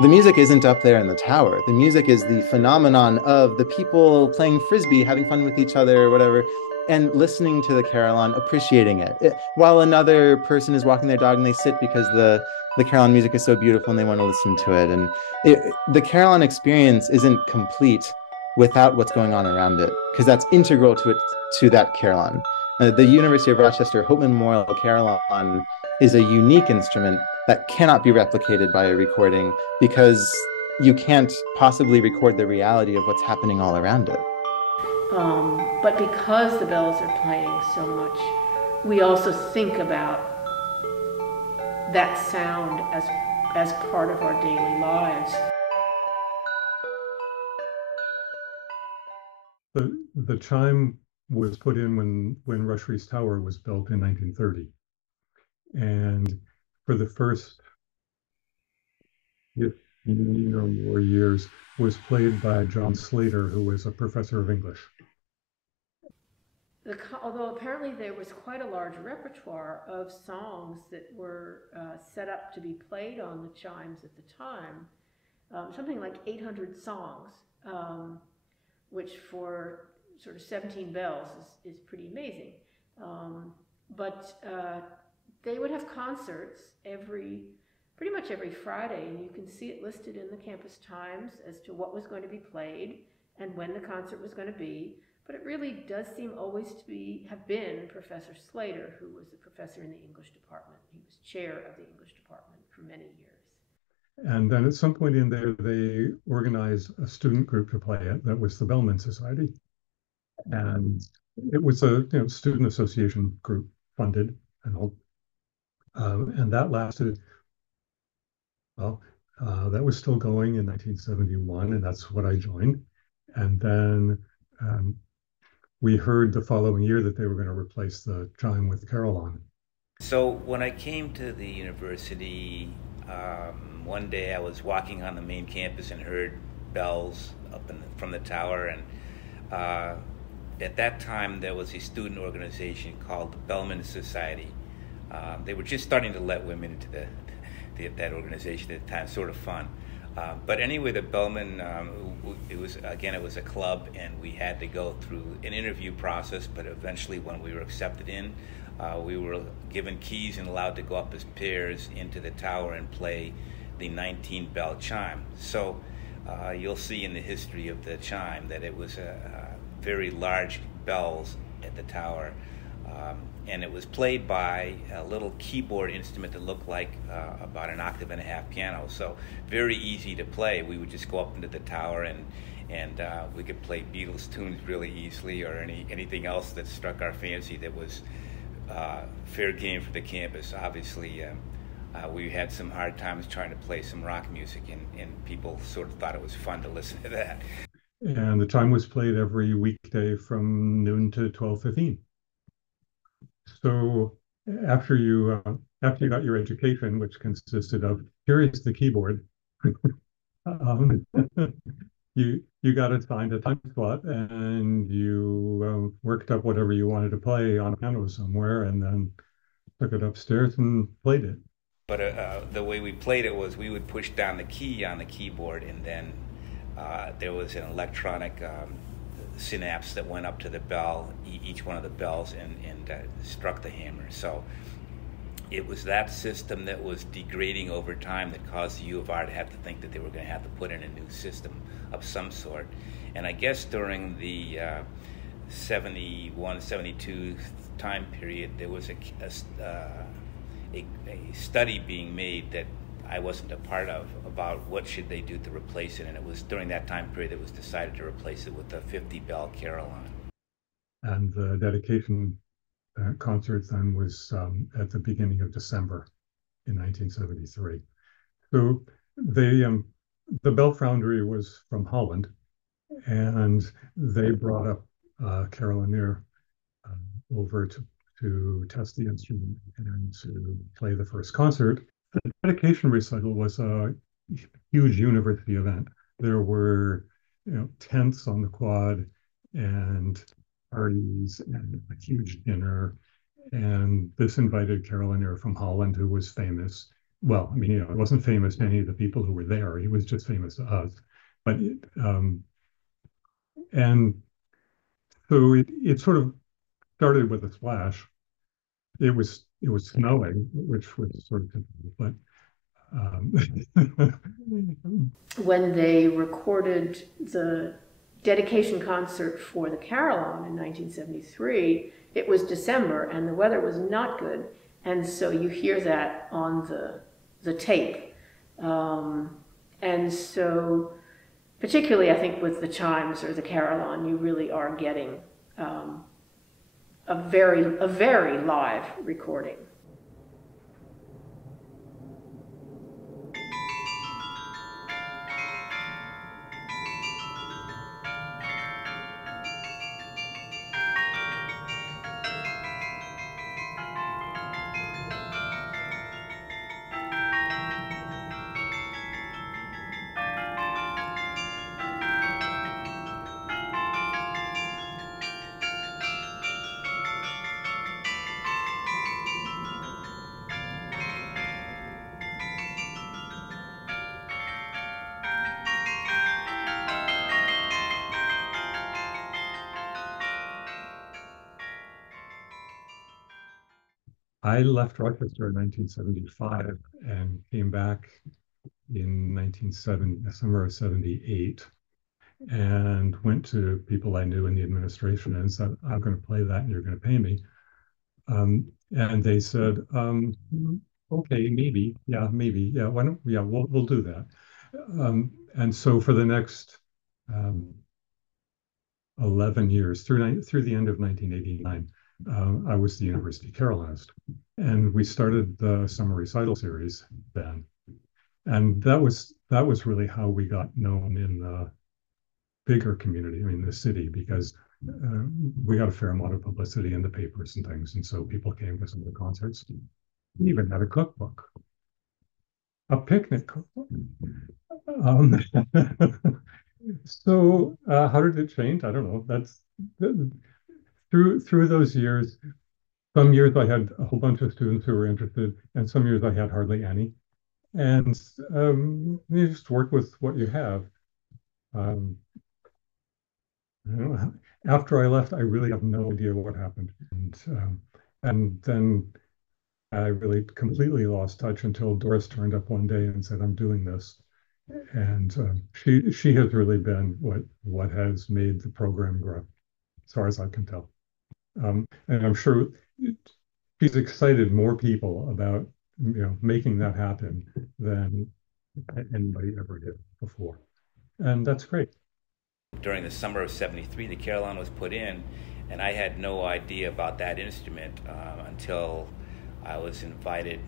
The music isn't up there in the tower. The music is the phenomenon of the people playing frisbee, having fun with each other, or whatever, and listening to the carillon, appreciating it. While another person is walking their dog and they sit because the carillon music is so beautiful and they want to listen to it. And the carillon experience isn't complete without what's going on around it, because that's integral to it, to that carillon. The University of Rochester Hopeman Memorial Carillon is a unique instrument that cannot be replicated by a recording because you can't possibly record the reality of what's happening all around it. But because the bells are playing so much, we also think about that sound as part of our daily lives. The chime was put in when Rushdie's Tower was built in 1930. And for the first 15 or more years was played by John Slater, who was a professor of English. Although apparently there was quite a large repertoire of songs that were set up to be played on the chimes at the time, something like 800 songs, which for sort of 17 bells is pretty amazing. But they would have concerts pretty much every Friday, and you can see it listed in the Campus Times as to what was going to be played and when the concert was going to be. But it really does seem always to have been Professor Slater, who was a professor in the English department. He was chair of the English department for many years. And then at some point in there, they organized a student group to play it. That was the Bellman Society. And it was a student association group funded and all. And that lasted, well, that was still going in 1971, and that's what I joined. And then we heard the following year that they were going to replace the chime with carillon. So when I came to the university, one day I was walking on the main campus and heard bells from the tower, and at that time there was a student organization called the Bellman Society. They were just starting to let women into that organization at the time, sort of fun. But anyway, the Bellman, it was a club, and we had to go through an interview process. But eventually, when we were accepted in, we were given keys and allowed to go up as pairs into the tower and play the 19-bell chime. So you'll see in the history of the chime that it was very large bells at the tower. And it was played by a little keyboard instrument that looked like about an octave and a half piano. So very easy to play. We would just go up into the tower and we could play Beatles tunes really easily, or anything else that struck our fancy that was fair game for the campus. Obviously, we had some hard times trying to play some rock music, and people sort of thought it was fun to listen to that. And the chime was played every weekday from noon to 12:15. So after you got your education, which consisted of here is the keyboard, um, you got assigned a time slot, and you worked up whatever you wanted to play on a piano somewhere, and then took it upstairs and played it. But the way we played it was we would push down the key on the keyboard, and then there was an electronic synapse that went up to the bell, each one of the bells, and struck the hammer. So it was that system that was degrading over time that caused the U of R to have to think that they were going to have to put in a new system of some sort. And I guess during the 71, 72 time period, there was a study being made that I wasn't a part of about what should they do to replace it, and it was during that time period that it was decided to replace it with the 50-bell carillon. And the dedication concert then was at the beginning of December in 1973. So the Bell Foundry was from Holland, and they brought up carillonneur over to test the instrument and to play the first concert. The dedication recital was a huge university event. There were, tents on the quad and parties and a huge dinner. And this invited carillonneur from Holland, who was famous. well, I mean, it wasn't famous to any of the people who were there. He was just famous to us. But and so it sort of started with a splash. It was snowing, which was sort of typical, but When they recorded the dedication concert for the Carillon in 1973, it was December and the weather was not good, and so you hear that on the tape. And so, particularly, I think with the chimes or the Carillon, you really are getting a very live recording. I left Rochester in 1975 and came back in 1970, summer of 78, and went to people I knew in the administration and said, I'm going to play that and you're going to pay me. And they said, okay, maybe, yeah, why don't, yeah, we'll do that. And so for the next 11 years, through the end of 1989, I was the university carillonist. And we started the summer recital series then. And that was really how we got known in the bigger community, I mean, the city, because we got a fair amount of publicity in the papers and things. And so people came to some of the concerts. We even had a cookbook, a picnic cookbook. So how did it change? I don't know. That's through those years. Some years I had a whole bunch of students who were interested, and some years I had hardly any. And you just work with what you have. Um, after I left, I really have no idea what happened, and then I really completely lost touch until Doris turned up one day and said, "I'm doing this," and she has really been what has made the program grow, as far as I can tell. And I'm sure she's excited more people about making that happen than anybody ever did before, and that's great. During the summer of '73, the Carillon was put in, and I had no idea about that instrument until I was invited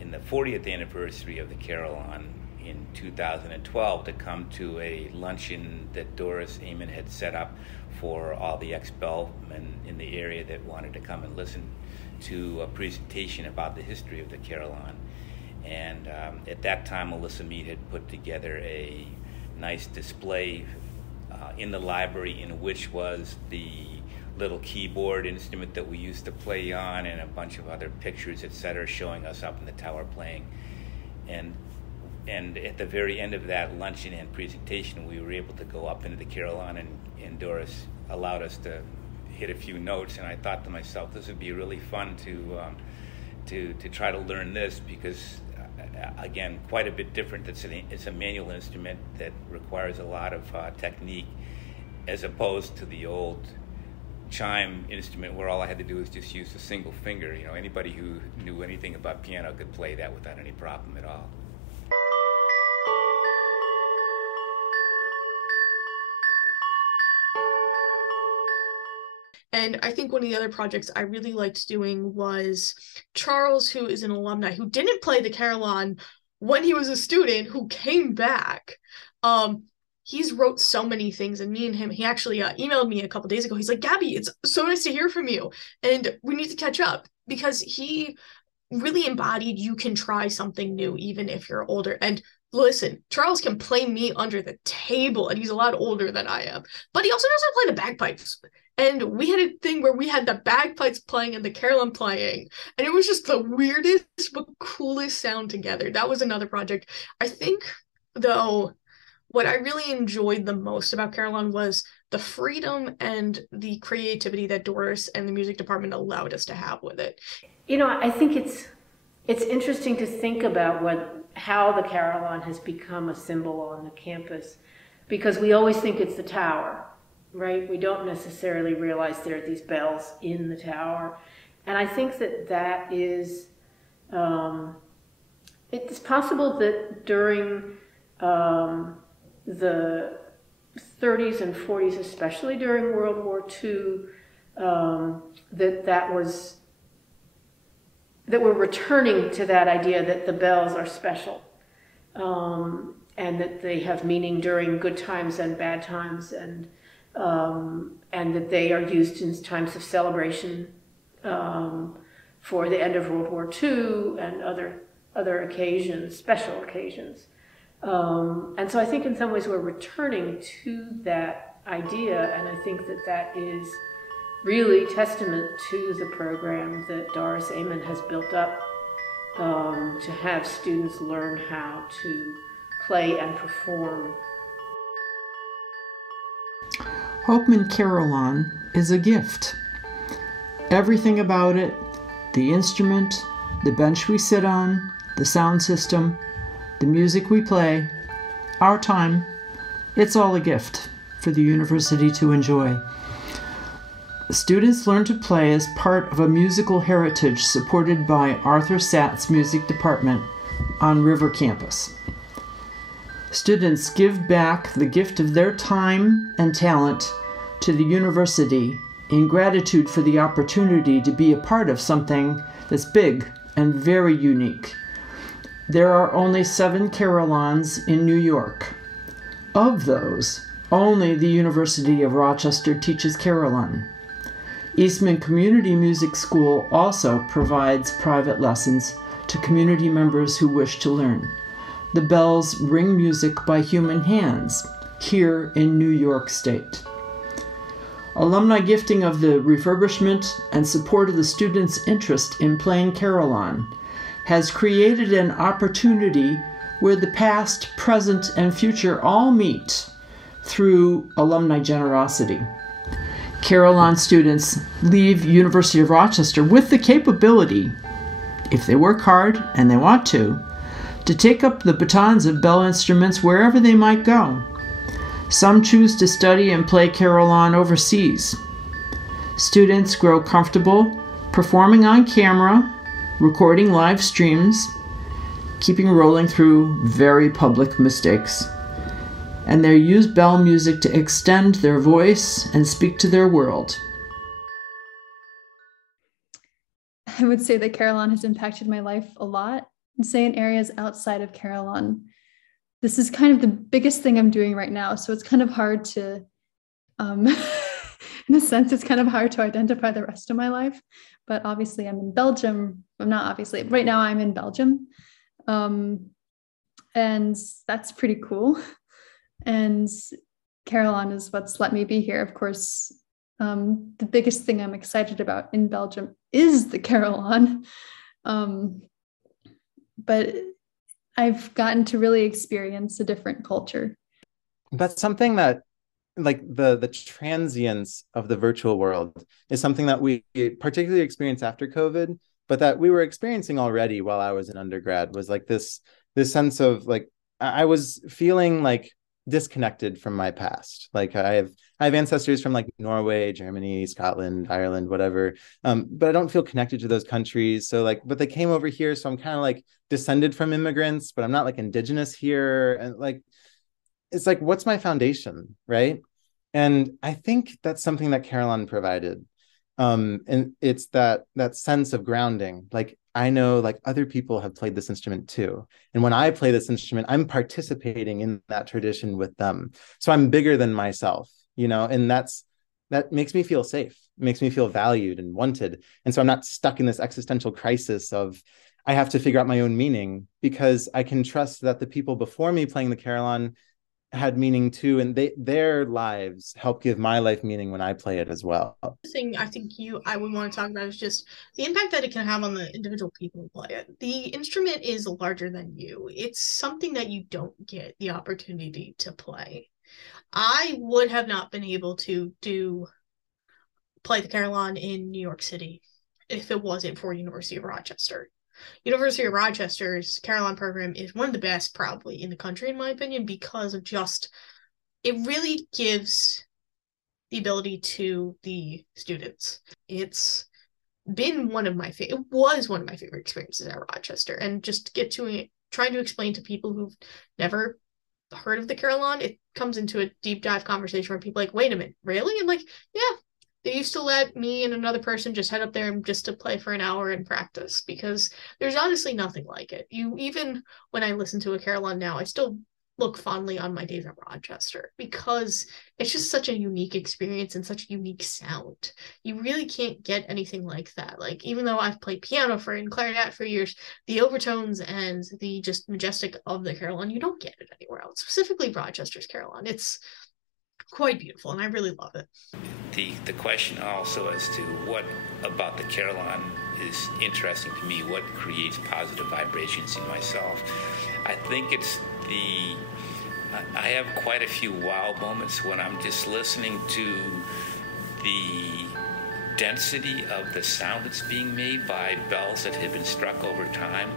in the 40th anniversary of the Carillon in 2012 to come to a luncheon that Doris Amon had set up for all the ex-bellmen in the area that wanted to come and listen to a presentation about the history of the Carillon. And at that time, Alyssa Mead had put together a nice display in the library, in which was the little keyboard instrument that we used to play on, and a bunch of other pictures, etc., showing us up in the tower playing. And at the very end of that luncheon and presentation, we were able to go up into the Carillon, and Doris allowed us to hit a few notes. And I thought to myself, this would be really fun to try to learn this, because again, quite a bit different. It's a manual instrument that requires a lot of technique, as opposed to the old chime instrument where all I had to do was just use a single finger. Anybody who knew anything about piano could play that without any problem at all. And I think one of the other projects I really liked doing was Charles, who is an alumni who didn't play the Carillon when he was a student, who came back. He's wrote so many things, and me and him, he actually emailed me a couple days ago. He's like, Gabby, it's so nice to hear from you, and we need to catch up, because he really embodied you can try something new even if you're older. And listen, Charles can play me under the table, and he's a lot older than I am, but he also knows how to play the bagpipes. And we had a thing where we had the bagpipes playing and the carillon playing, and it was just the weirdest but coolest sound together. That was another project. I think, though, what I really enjoyed the most about Carillon was the freedom and the creativity that Doris and the music department allowed us to have with it. You know, I think it's interesting to think about how the Carillon has become a symbol on the campus, because we always think it's the tower, right? We don't necessarily realize there are these bells in the tower. And I think that is, it's possible that during the 30s and 40s, especially during World War II, that we're returning to that idea that the bells are special, and that they have meaning during good times and bad times, and that they are used in times of celebration for the end of World War II and other occasions, special occasions. And so I think in some ways we're returning to that idea, and I think that is really testament to the program that Doris Amon has built up to have students learn how to play and perform. Hopeman Carillon is a gift. Everything about it, the instrument, the bench we sit on, the sound system, the music we play, our time, it's all a gift for the university to enjoy. Students learn to play as part of a musical heritage supported by Arthur Satt's music department on River Campus. Students give back the gift of their time and talent to the university in gratitude for the opportunity to be a part of something that's big and very unique. There are only 7 carillons in New York. Of those, only the University of Rochester teaches carillon. Eastman Community Music School also provides private lessons to community members who wish to learn. The bells ring music by human hands here in New York State. Alumni gifting of the refurbishment and support of the students' interest in playing carillon has created an opportunity where the past, present, and future all meet through alumni generosity. Carillon students leave University of Rochester with the capability, if they work hard and they want to take up the batons of bell instruments wherever they might go. Some choose to study and play carillon overseas. Students grow comfortable performing on camera, recording live streams, keeping rolling through very public mistakes. And they use bell music to extend their voice and speak to their world. I would say that Carillon has impacted my life a lot, and say in areas outside of Carillon. This is kind of the biggest thing I'm doing right now, so it's kind of hard to, in a sense, it's kind of hard to identify the rest of my life. But obviously I'm in Belgium. I'm not obviously, right now I'm in Belgium. And that's pretty cool. And Carillon is what's let me be here. Of course, the biggest thing I'm excited about in Belgium is the Carillon. But I've gotten to really experience a different culture. That's something that, like the transience of the virtual world is something that we particularly experienced after COVID, but that we were experiencing already while I was an undergrad, was like this sense of like, I was feeling like disconnected from my past. Like I have ancestors from like Norway, Germany, Scotland, Ireland, whatever. But I don't feel connected to those countries. So like, but they came over here. So I'm kind of like descended from immigrants, but I'm not like indigenous here. And like, it's like, what's my foundation, right? And I think that's something that Carillon provided. And it's that sense of grounding. Like, I know like other people have played this instrument too. And when I play this instrument, I'm participating in that tradition with them. So I'm bigger than myself, you know, and that makes me feel safe, makes me feel valued and wanted. And so I'm not stuck in this existential crisis of, I have to figure out my own meaning, because I can trust that the people before me playing the carillon had meaning too, and their lives help give my life meaning when I play it as well. The thing I would want to talk about is just the impact that it can have on the individual people who play it. The instrument is larger than you. It's something that you don't get the opportunity to play. I would have not been able to play the Carillon in New York City if it wasn't for University of Rochester. University of Rochester's Carillon program is one of the best probably in the country, in my opinion, because of just, it really gives the ability to the students. It's been it was one of my favorite experiences at Rochester, and just trying to explain to people who've never heard of the Carillon, it comes into a deep dive conversation where people are like, wait a minute, really? I'm like, yeah, they used to let me and another person just head up there and just to play for an hour and practice, because there's honestly nothing like it. Even when I listen to a Carillon now, I still look fondly on my days at Rochester, because it's just such a unique experience and such a unique sound. You really can't get anything like that. Like, even though I've played piano and clarinet for years, the overtones and the just majestic of the Carillon, you don't get it anywhere else, specifically Rochester's Carillon. It's quite beautiful, and I really love it. The question also as to what about the Carillon is interesting to me, what creates positive vibrations in myself. I think it's I have quite a few wow moments when I'm just listening to the density of the sound that's being made by bells that have been struck over time.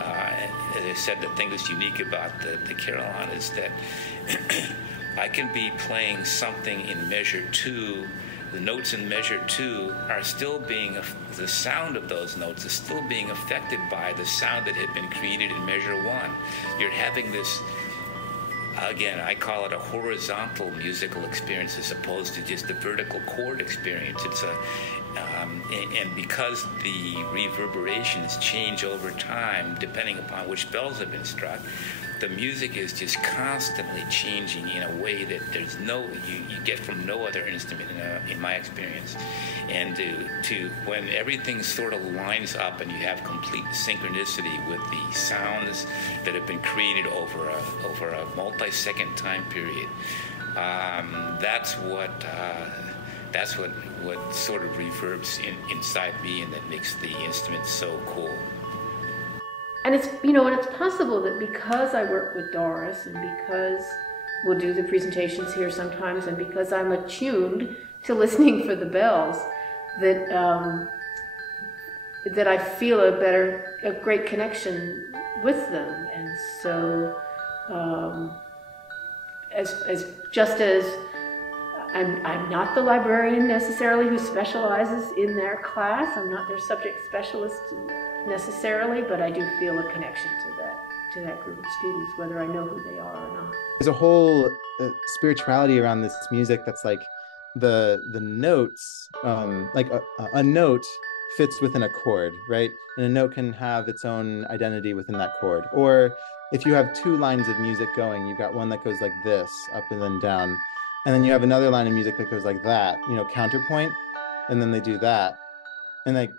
As I said, the thing that's unique about the Carillon is that I can be playing something in measure 2. The notes in measure 2 are still the sound of those notes is still being affected by the sound that had been created in measure 1. You're having this, again, I call it a horizontal musical experience as opposed to just a vertical chord experience. It's and because the reverberations change over time, depending upon which bells have been struck, the music is just constantly changing in a way that you get from no other instrument in my experience. And to when everything sort of lines up and you have complete synchronicity with the sounds that have been created over a multi-second time period, that's what sort of reverbs inside me, and that makes the instrument so cool. And it's possible that because I work with Doris, and because we'll do the presentations here sometimes, and because I'm attuned to listening for the bells, that I feel a great connection with them. And so, as I'm not the librarian necessarily who specializes in their class. I'm not their subject specialist necessarily, but I do feel a connection to that group of students, whether I know who they are or not. There's a whole spirituality around this music that's like the notes, like a note fits within a chord, right? And a note can have its own identity within that chord. Or if you have two lines of music going, you've got one that goes like this, up and then down. And then you have another line of music that goes like that, counterpoint, and then they do that. And like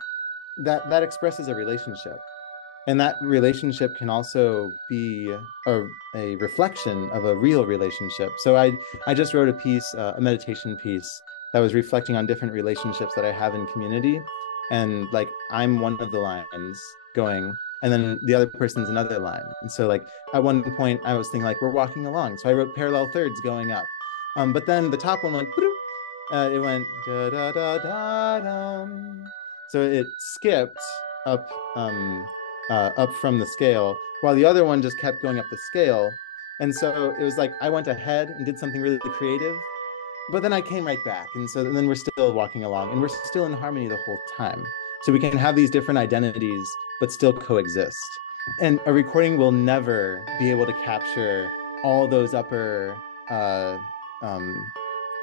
that expresses a relationship. And that relationship can also be a reflection of a real relationship. So I just wrote a piece, a meditation piece, that was reflecting on different relationships that I have in community. And like, I'm one of the lines going, and then the other person's another line. And so like, at one point I was thinking like, we're walking along. So I wrote parallel thirds going up. But then the top one went, it went da da da da dum. So it skipped up from the scale, while the other one just kept going up the scale. And so it was like I went ahead and did something really creative, but then I came right back. And so then we're still walking along, and we're still in harmony the whole time. So we can have these different identities, but still coexist. And a recording will never be able to capture all those upper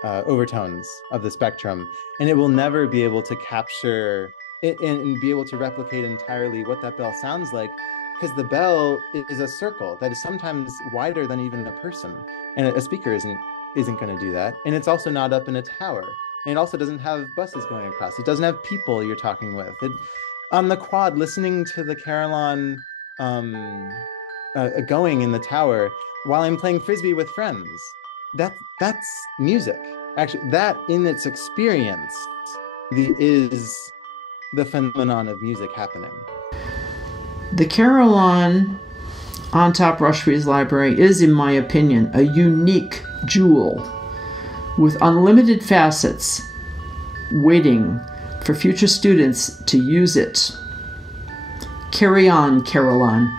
overtones of the spectrum, and it will never be able to capture it and be able to replicate entirely what that bell sounds like, because the bell is a circle that is sometimes wider than even a person, and a speaker isn't going to do that. And it's also not up in a tower, and it also doesn't have buses going across. It doesn't have people you're talking with. On the quad, listening to the Carillon going in the tower while I'm playing Frisbee with friends. That's music. Actually, that in its experience is the phenomenon of music happening. The Carillon on top Rushby's Library is, in my opinion, a unique jewel with unlimited facets waiting for future students to use it. Carry on, Carillon.